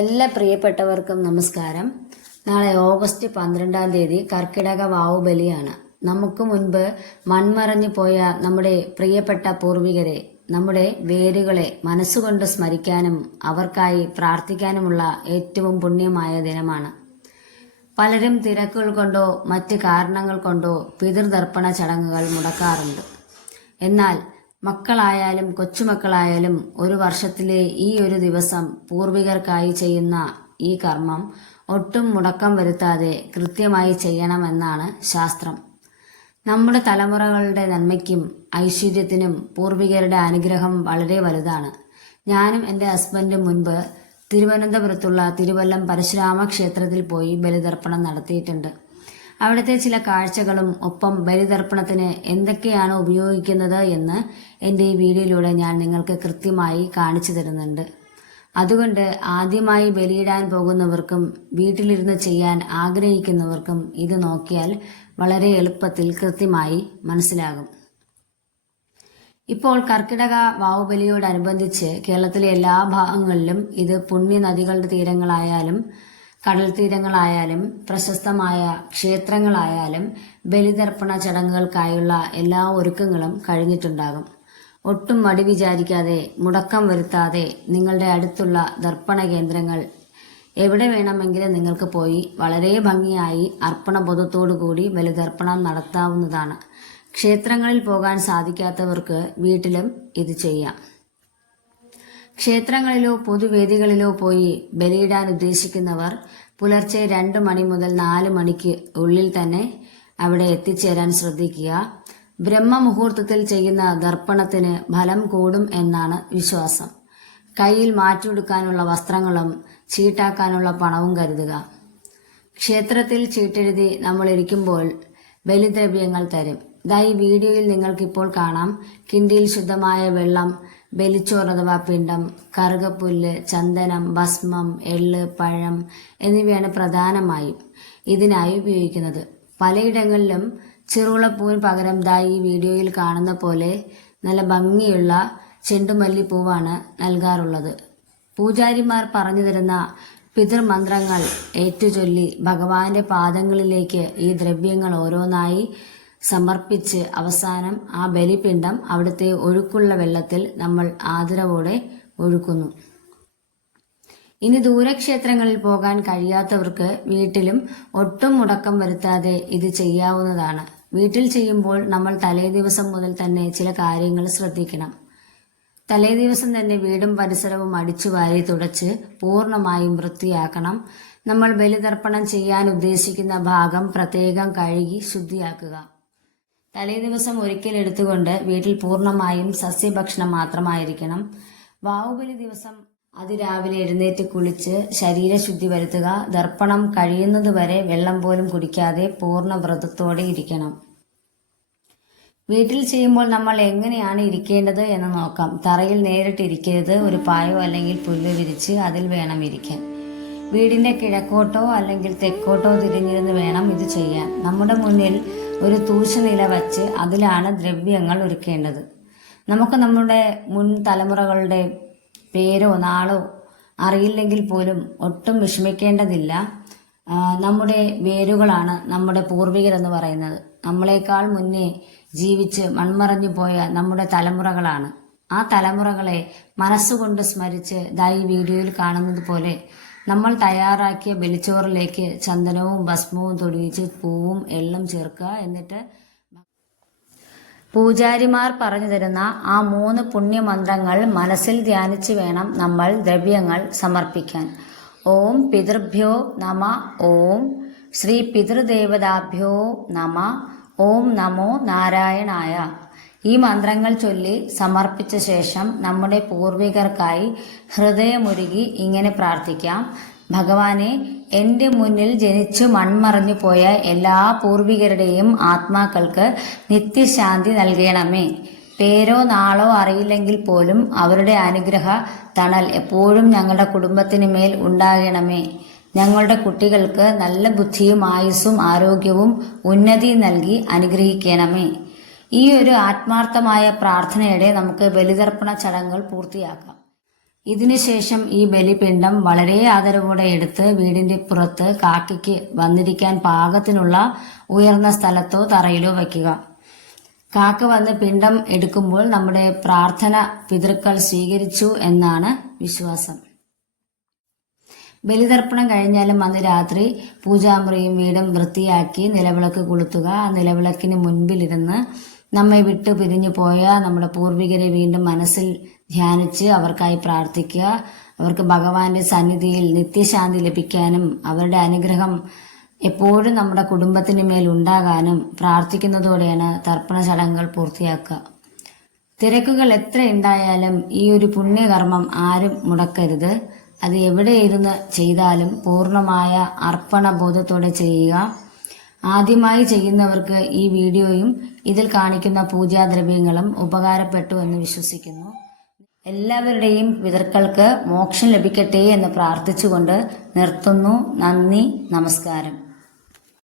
എല്ലാ പ്രിയപ്പെട്ടവർക്കും നമസ്കാരം. നാളെ ഓഗസ്റ്റ് 12-ാം തീയതി കർക്കിടക വാവുബലിയാണ്. നമുക്ക് മുൻപ് മൺമറഞ്ഞു പോയ നമ്മുടെ പ്രിയപ്പെട്ട പൂർവികരെ, നമ്മുടെ വേരുകളെ മനസ്സുകൊണ്ട് സ്മരിക്കാനും അവർക്കായി പ്രാർത്ഥിക്കാനുമുള്ള ഏറ്റവും പുണ്യമായ ദിനമാണ്. പലരും തിരക്കുകൾ കൊണ്ടോ മറ്റ് കാരണങ്ങൾ കൊണ്ടോ പിതൃതർപ്പണ ചടങ്ങുകൾ മുടക്കാറുണ്ട്. എന്നാൽ മക്കളായാലും കൊച്ചുമക്കളായാലും ഒരു വർഷത്തിലെ ഈ ഒരു ദിവസം പൂർവികർക്കായി ചെയ്യുന്ന ഈ കർമ്മം ഒട്ടും മുടക്കം വരുത്താതെ കൃത്യമായി ചെയ്യണമെന്നാണ് ശാസ്ത്രം. നമ്മുടെ തലമുറകളുടെ നന്മയ്ക്കും ഐശ്വര്യത്തിനും പൂർവികരുടെ അനുഗ്രഹം വളരെ വലുതാണ്. ഞാനും എൻ്റെ ഹസ്ബൻഡും മുൻപ് തിരുവനന്തപുരത്തുള്ള തിരുവല്ലം പരശുരാമ ക്ഷേത്രത്തിൽ പോയി ബലിതർപ്പണം നടത്തിയിട്ടുണ്ട്. അവിടുത്തെ ചില കാഴ്ചകളും ഒപ്പം ബലിതർപ്പണത്തിന് എന്തൊക്കെയാണ് ഉപയോഗിക്കുന്നത് എന്ന് എൻ്റെ ഈ വീഡിയോയിലൂടെ ഞാൻ നിങ്ങൾക്ക് കൃത്യമായി കാണിച്ചു തരുന്നുണ്ട്. അതുകൊണ്ട് ആദ്യമായി ബലിയിടാൻ പോകുന്നവർക്കും വീട്ടിലിരുന്ന് ചെയ്യാൻ ആഗ്രഹിക്കുന്നവർക്കും ഇത് നോക്കിയാൽ വളരെ എളുപ്പത്തിൽ കൃത്യമായി മനസ്സിലാകും. ഇപ്പോൾ കർക്കിടക വാവുബലിയോടനുബന്ധിച്ച് കേരളത്തിലെ എല്ലാ ഭാഗങ്ങളിലും ഇത് പുണ്യ നദികളുടെ തീരങ്ങളായാലും കടൽ തീരങ്ങളായാലും പ്രശസ്തമായ ക്ഷേത്രങ്ങളായാലും ബലിതർപ്പണ ചടങ്ങുകൾക്കായുള്ള എല്ലാ ഒരുക്കങ്ങളും കഴിഞ്ഞിട്ടുണ്ടാകും. ഒട്ടും മടി വിചാരിക്കാതെ മുടക്കം വരുത്താതെ നിങ്ങളുടെ അടുത്തുള്ള ദർപ്പണ കേന്ദ്രങ്ങൾ എവിടെ വേണമെങ്കിലും നിങ്ങൾക്ക് പോയി വളരെ ഭംഗിയായി അർപ്പണബോധത്തോടുകൂടി ബലിതർപ്പണം നടത്താവുന്നതാണ്. ക്ഷേത്രങ്ങളിൽ പോകാൻ സാധിക്കാത്തവർക്ക് വീട്ടിലും ഇത് ചെയ്യാം. ക്ഷേത്രങ്ങളിലോ പൊതുവേദികളിലോ പോയി ബലിയിടാൻ ഉദ്ദേശിക്കുന്നവർ പുലർച്ചെ 2 മണി മുതൽ 4 മണിക്ക് ഉള്ളിൽ തന്നെ അവിടെ എത്തിച്ചേരാൻ ശ്രദ്ധിക്കുക. ബ്രഹ്മമുഹൂർത്തത്തിൽ ചെയ്യുന്ന ദർപ്പണത്തിന് ഫലം കൂടും എന്നാണ് വിശ്വാസം. കയ്യിൽ മാറ്റിയെടുക്കാനുള്ള വസ്ത്രങ്ങളും ചീട്ടാക്കാനുള്ള പണവും കരുതുക. ക്ഷേത്രത്തിൽ ചീട്ടെഴുതി നമ്മൾ ഇരിക്കുമ്പോൾ ബലിദ്രവ്യങ്ങൾ തരും. ഈ വീഡിയോയിൽ നിങ്ങൾക്കിപ്പോൾ കാണാം. കിണ്ടിയിൽ ശുദ്ധമായ വെള്ളം, ബലിച്ചോറ് അഥവാ പിണ്ടം, കറുകപ്പുല്ല്, ചന്ദനം, ഭസ്മം, എള്ള്, പഴം എന്നിവയാണ് പ്രധാനമായും ഇതിനായി ഉപയോഗിക്കുന്നത്. പലയിടങ്ങളിലും ചെറുളപ്പൂവിന് പകരം ഈ വീഡിയോയിൽ കാണുന്ന പോലെ നല്ല ഭംഗിയുള്ള ചെണ്ടുമല്ലിപ്പൂവാണ് നൽകാറുള്ളത്. പൂജാരിമാർ പറഞ്ഞു തരുന്ന പിതൃമന്ത്രങ്ങൾ ഏറ്റുചൊല്ലി ഭഗവാന്റെ പാദങ്ങളിലേക്ക് ഈ ദ്രവ്യങ്ങൾ ഓരോന്നായി സമർപ്പിച്ച് അവസാനം ആ ബലിപിണ്ഡം അവിടുത്തെ ഒഴുക്കുള്ള വെള്ളത്തിൽ നമ്മൾ ആദരവോടെ ഒഴുക്കുന്നു. ഇനി ദൂരക്ഷേത്രങ്ങളിൽ പോകാൻ കഴിയാത്തവർക്ക് വീട്ടിലും ഒട്ടും മുടക്കം വരുത്താതെ ഇത് ചെയ്യാവുന്നതാണ്. വീട്ടിൽ ചെയ്യുമ്പോൾ നമ്മൾ തലേദിവസം മുതൽ തന്നെ ചില കാര്യങ്ങൾ ശ്രദ്ധിക്കണം. തലേദിവസം തന്നെ വീടും പരിസരവും അടിച്ചുവാരി തുടച്ച് പൂർണ്ണമായും വൃത്തിയാക്കണം. നമ്മൾ ബലിതർപ്പണം ചെയ്യാൻ ഉദ്ദേശിക്കുന്ന ഭാഗം പ്രത്യേകം കഴുകി ശുദ്ധിയാക്കുക. തലേദിവസം ഒരിക്കൽ എടുത്തുകൊണ്ട് വീട്ടിൽ പൂർണ്ണമായും സസ്യഭക്ഷണം മാത്രമായിരിക്കണം. വാവുബലി ദിവസം അതിരാവിലെ എഴുന്നേറ്റ് കുളിച്ച് ശരീരശുദ്ധി വരുത്തുക. ദർപ്പണം കഴിയുന്നതുവരെ വെള്ളം പോലും കുടിക്കാതെ പൂർണ്ണ വ്രതത്തോടെ ഇരിക്കണം. വീട്ടിൽ ചെയ്യുമ്പോൾ നമ്മൾ എങ്ങനെയാണ് ഇരിക്കേണ്ടത് എന്ന് നോക്കാം. തറയിൽ നേരിട്ട് ഇരിക്കരുത്. ഒരു പായോ അല്ലെങ്കിൽ പുല്ല് വിരിച്ച് അതിൽ വേണം ഇരിക്കാൻ. വീടിന്റെ കിഴക്കോട്ടോ അല്ലെങ്കിൽ തെക്കോട്ടോ തിരിഞ്ഞിരുന്ന് വേണം ഇത് ചെയ്യാൻ. നമ്മുടെ മുന്നിൽ ഒരു തൂശനില വച്ച് അതിലാണ് ദ്രവ്യങ്ങൾ ഒരുക്കേണ്ടത്. നമുക്ക് നമ്മുടെ മുൻ തലമുറകളുടെ പേരോ നാളോ അറിയില്ലെങ്കിൽ പോലും ഒട്ടും വിഷമിക്കേണ്ടതില്ല. നമ്മുടെ വേരുകളാണ് നമ്മുടെ പൂർവികരെന്ന് പറയുന്നത്. നമ്മളെക്കാൾ മുന്നേ ജീവിച്ച് മൺമറഞ്ഞു പോയ നമ്മുടെ തലമുറകളാണ്. ആ തലമുറകളെ മനസ്സുകൊണ്ട് സ്മരിച്ച് ഈ വീഡിയോയിൽ കാണുന്നത് പോലെ നമ്മൾ തയ്യാറാക്കിയ ബലിച്ചോറിലേക്ക് ചന്ദനവും ഭസ്മവും തൊടിയിച്ച് പൂവും എള്ളും ചേർക്കുക. എന്നിട്ട് പൂജാരിമാർ പറഞ്ഞു തരുന്ന ആ 3 പുണ്യമന്ത്രങ്ങൾ മനസ്സിൽ ധ്യാനിച്ച് വേണം നമ്മൾ ദ്രവ്യങ്ങൾ സമർപ്പിക്കാൻ. ഓം പിതൃഭ്യോ നമ, ഓം ശ്രീ പിതൃദേവതാഭ്യോ നമ, ഓം നമോ നാരായണായ. ഈ മന്ത്രങ്ങൾ ചൊല്ലി സമർപ്പിച്ച ശേഷം നമ്മുടെ പൂർവികർക്കായി ഹൃദയമുരുകി ഇങ്ങനെ പ്രാർത്ഥിക്കാം. ഭഗവാനെ, എൻ്റെ മുന്നിൽ ജനിച്ചു മൺമറഞ്ഞു പോയ എല്ലാ പൂർവികരുടെയും ആത്മാക്കൾക്ക് നിത്യശാന്തി നൽകണമേ. പേരോ നാളോ അറിയില്ലെങ്കിൽ പോലും അവരുടെ അനുഗ്രഹ തണൽ എപ്പോഴും ഞങ്ങളുടെ കുടുംബത്തിന് മേൽ ഉണ്ടാകണമേ. ഞങ്ങളുടെ കുട്ടികൾക്ക് നല്ല ബുദ്ധിയും ആയുസ്സും ആരോഗ്യവും ഉന്നതിയും നൽകി അനുഗ്രഹിക്കണമേ. ഈ ഒരു ആത്മാർത്ഥമായ പ്രാർത്ഥനയോടെ നമുക്ക് ബലിതർപ്പണ ചടങ്ങുകൾ പൂർത്തിയാക്കാം. ഇതിനുശേഷം ഈ ബലിപിണ്ഡം വളരെ ആദരവോടെ എടുത്ത് വീടിന്റെ പുറത്ത് കാക്കയ്ക്ക് വന്നിരിക്കാൻ പാകത്തിനുള്ള ഉയർന്ന സ്ഥലത്തോ തറയിലോ വയ്ക്കുക. കാക്ക വന്ന് പിണ്ഡം എടുക്കുമ്പോൾ നമ്മുടെ പ്രാർത്ഥന പിതൃക്കൾ സ്വീകരിച്ചു എന്നാണ് വിശ്വാസം. ബലിതർപ്പണം കഴിഞ്ഞാലും അന്ന് രാത്രി പൂജാമുറിയും വീടും വൃത്തിയാക്കി നിലവിളക്ക് കൊളുത്തുക. ആ നിലവിളക്കിന് മുൻപിലിരുന്ന് നമ്മെ വിട്ടു പിരിഞ്ഞു പോയ നമ്മുടെ പൂർവികരെ വീണ്ടും മനസ്സിൽ ധ്യാനിച്ച് അവർക്കായി പ്രാർത്ഥിക്കുക. അവർക്ക് ഭഗവാന്റെ സന്നിധിയിൽ നിത്യശാന്തി ലഭിക്കാനും അവരുടെ അനുഗ്രഹം എപ്പോഴും നമ്മുടെ കുടുംബത്തിന് മേൽ ഉണ്ടാകാനും പ്രാർത്ഥിക്കുന്നതോടെയാണ് തർപ്പണ ചടങ്ങുകൾ പൂർത്തിയാക്കുക. തിരക്കുകൾ എത്ര ഉണ്ടായാലും ഈ ഒരു പുണ്യകർമ്മം ആരും മുടക്കരുത്. അത് എവിടെ ഇരുന്ന് ചെയ്താലും പൂർണ്ണമായ അർപ്പണബോധത്തോടെ ചെയ്യുക. ആദ്യമായി ചെയ്യുന്നവർക്ക് ഈ വീഡിയോയും ഇതിൽ കാണിക്കുന്ന പൂജാദ്രവ്യങ്ങളും ഉപകാരപ്പെട്ടു എന്ന് വിശ്വസിക്കുന്നു. എല്ലാവരുടെയും പിതൃക്കൾക്ക് മോക്ഷം ലഭിക്കട്ടെ എന്ന് പ്രാർത്ഥിച്ചുകൊണ്ട് നിർത്തുന്നു. നന്ദി, നമസ്കാരം.